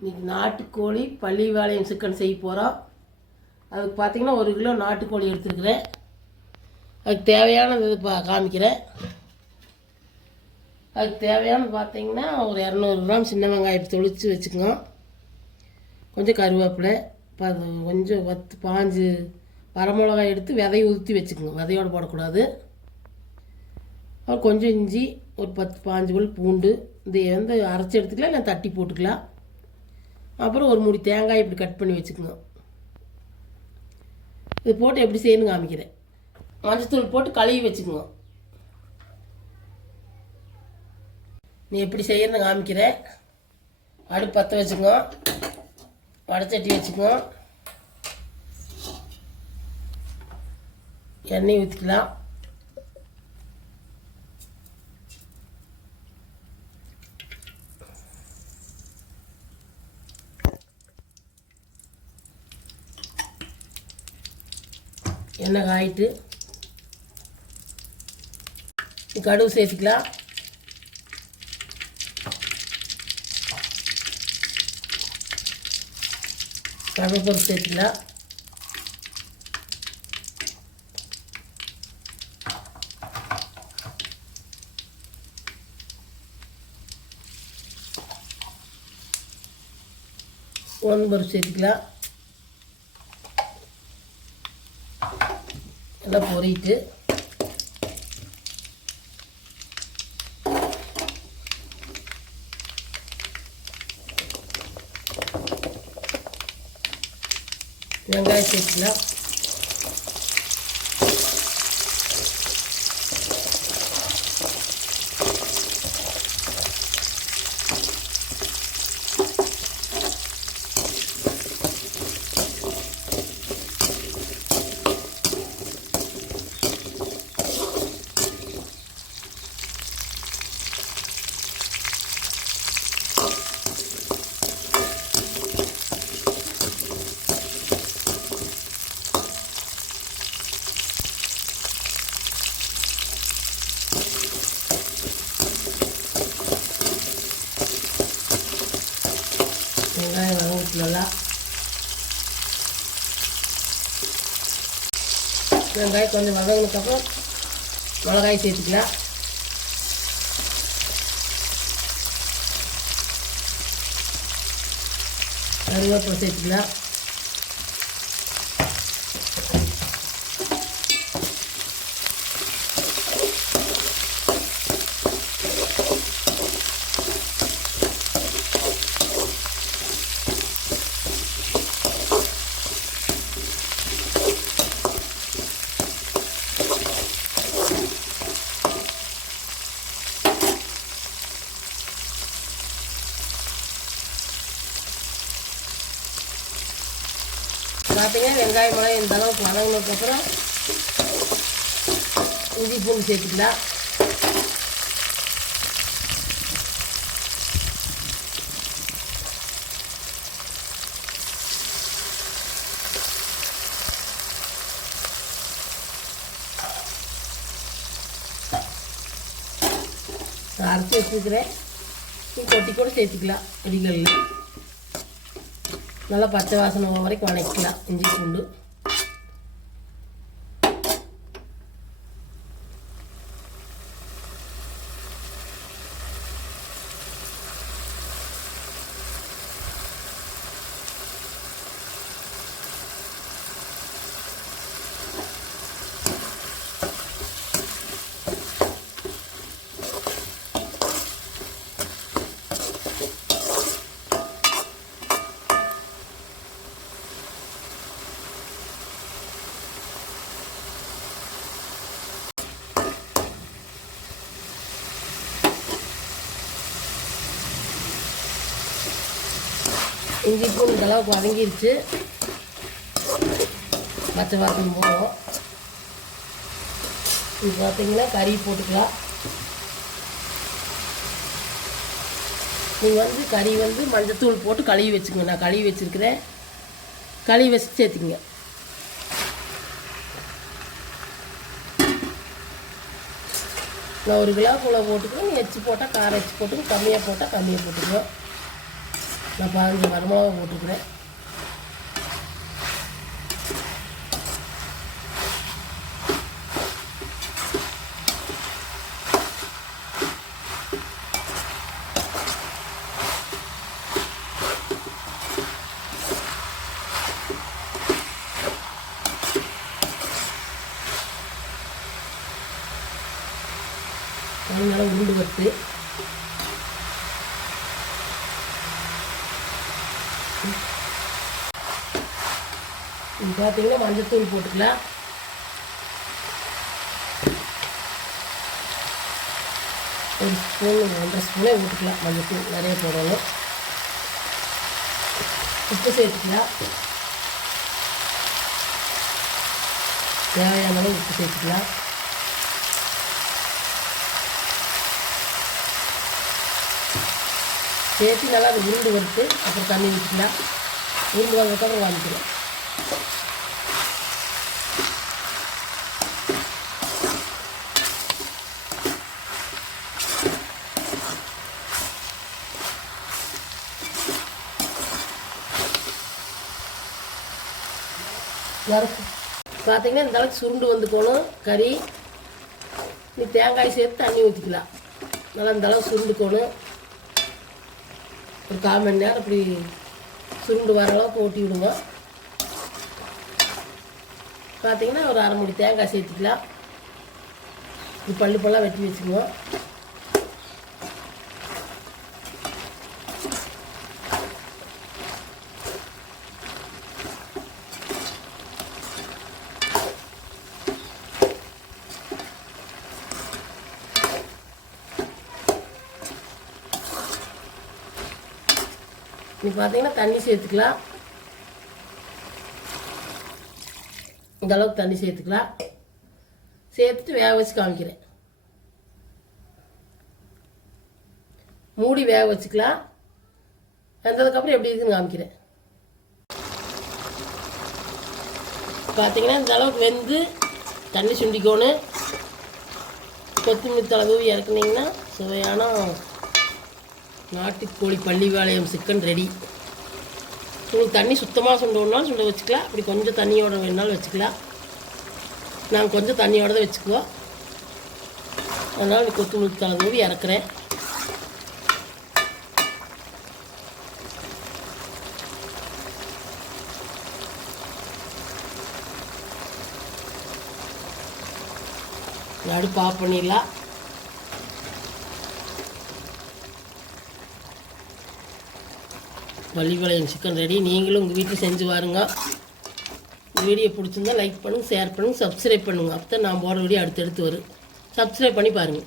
இன்றைக்கி நாட்டுக்கோழி பள்ளி வாழையம் சிக்கன் செய்ய போகிறோம். அதுக்கு பார்த்திங்கன்னா 1 கிலோ நாட்டுக்கோழி எடுத்துருக்குறேன். அதுக்கு தேவையானது காமிக்கிறேன். அதுக்கு தேவையானது பார்த்திங்கன்னா ஒரு 200 கிராம் சின்ன வெங்காயம் தொளித்து வச்சுக்கோங்க. கொஞ்சம் கருவேப்பிலை, கொஞ்சம் 10-15 வரமிளகாய் எடுத்து விதையை ஊற்றி வச்சுக்கோங்க. விதையோடு போடக்கூடாது. கொஞ்சம் இஞ்சி, ஒரு 10-15 பல் பூண்டு, இதை அரைச்சி எடுத்துக்கலாம், இல்லை தட்டி போட்டுக்கலாம். அப்புறம் ஒரு மூடி தேங்காய் இப்படி கட் பண்ணி வச்சுக்கோங்க. இது போட்டு எப்படி செய்யணும்னு காமிக்கிறேன். மஞ்சத்தூள் போட்டு கழுவி வச்சுக்கோங்க. நீ எப்படி செய்யணும்னு காமிக்கிறேன். அடுப்பு பற்ற வச்சுக்கோங்க. வடைச்சட்டி வச்சுக்கோங்க. எண்ணெய் ஊற்றிக்கலாம். எண்ணெய் காயிட்டு கடுகு சேர்த்துக்கலாம். கடலைப்பருப்பு சேர்த்துக்கலாம். உளுந்தம்பருப்பு சேர்த்துக்கலாம். எல்லாம் பொரிட்டு வெங்காயம் சேர்த்துக்கலாம். வெங்காயம் வதங்கிக்கலாம். வெங்காயம் கொஞ்சம் வதங்கினதுக்கப்புறம் மிளகாய் சேர்த்துக்கலாம். கருவேப்பிலை சேர்த்துக்கலாம். பார்த்தீங்கன்னா வெங்காயம் மிளகாய் இந்த அளவுக்கு வதங்கினதுக்கப்புறம் இஞ்சி பூண்டு சேர்த்துக்கலாம். அரைச்சி வச்சுருக்கிறேன். கொட்டி கூட சேர்த்துக்கலாம். இடிகளில் நல்லா பச்சை வாசனை வரைக்கும் வதக்கிக்கலாம். இஞ்சி பூண்டு இஞ்சி பூண்டு இந்த அளவுக்கு வதங்கிருச்சு. பச்சை வாசனை போடும். இது பார்த்தீங்கன்னா கறி போட்டுக்கலாம். நீங்கள் கறி மஞ்சத்தூள் போட்டு கழுவி வச்சுக்கோங்க. நான் கழுவி வச்சுருக்கிறேன். கழுவி வச்சு சேர்த்துக்குங்க. நான் 1 கிலோ போட்டுக்கணும். எச்சு போட்டால் காரம் எச்சு போட்டுக்கணும். கம்மியாக போட்டால் கம்மியாக போட்டுக்கணும். நான் 15 வரமிளகா போட்டுக்கிறேன். நல்லா உருண்டு வறுத்து பார்த்தீங்கன்னா மஞ்சத்தூள் போட்டுக்கலாம். ஒரு ஸ்பூன் 1.5 ஸ்பூனே ஊற்றிக்கலாம். மஞ்சத்தூள் நிறைய போடணும். உப்பு சேர்த்துக்கலாம். தேவையான அளவு உப்பு சேர்த்துக்கலாம். சேர்த்து நல்லா அது உருண்டு வறுத்து அப்புறம் தண்ணி ஊற்றிக்கலாம். உருண்டு வந்ததுக்கப்புறம் வாங்கிக்கலாம். பார்த்தீங்கன்னா இந்த அளவுக்கு சுருண்டு வந்துக்கணும் கறி. நீ தேங்காய் சேர்த்து தண்ணி ஊற்றிக்கலாம். நல்லா இந்த அளவுக்கு சுருண்டுக்கணும். ஒரு 1/4 மணி நேரம் இப்படி சுருண்டு வர அளவுக்கு ஓட்டி விடுங்க. பார்த்தீங்கன்னா ஒரு 1/2 மூடி தேங்காய் சேர்த்துக்கலாம். இது பல்லெல்லாம் வெட்டி வச்சுக்குவோம். இப்போ பார்த்தீங்கன்னா தண்ணி சேர்த்துக்கலாம். இந்த அளவுக்கு தண்ணி சேர்த்துக்கலாம். சேர்த்துட்டு வேக வச்சு காமிக்கிறேன். மூடி வேக வச்சுக்கலாம். வெந்ததுக்கப்புறம் எப்படி இருக்குன்னு காமிக்கிறேன். பார்த்தீங்கன்னா இந்த அளவுக்கு வெந்து தண்ணி சுண்டிக்கணும். கொத்தமல்லி தழை தூவி இறக்குனீங்கன்னா சுவையான நாட்டுக்கோழி பள்ளிப்பாளையம் சிக்கன் ரெடி. உங்களுக்கு தண்ணி சுத்தமாக சுண்டோம்னாலும் சுண்ட வச்சுக்கலாம். அப்படி கொஞ்சம் தண்ணியோட வேணாலும் வச்சுக்கலாம். நாங்கள் கொஞ்சம் தண்ணியோட தான் வச்சுக்குவோம். அதனால் கொத்தமல்லி தழை தூவி இறக்குறேன். அடுப்பு ஆஃப் பண்ணிடலாம். Pallipalayam chicken ready. நீங்களும் உங்கள் வீட்டில் செஞ்சு பாருங்க. இந்த வீடியோ பிடிச்சிருந்தா லைக் பண்ணுங்கள், ஷேர் பண்ணுங்கள், சப்ஸ்கிரைப் பண்ணுங்கள். அப்போ தான் நான் போகிற வீடியோ அடுத்தடுத்து வரும். சப்ஸ்கிரைப் பண்ணி பாருங்கள்.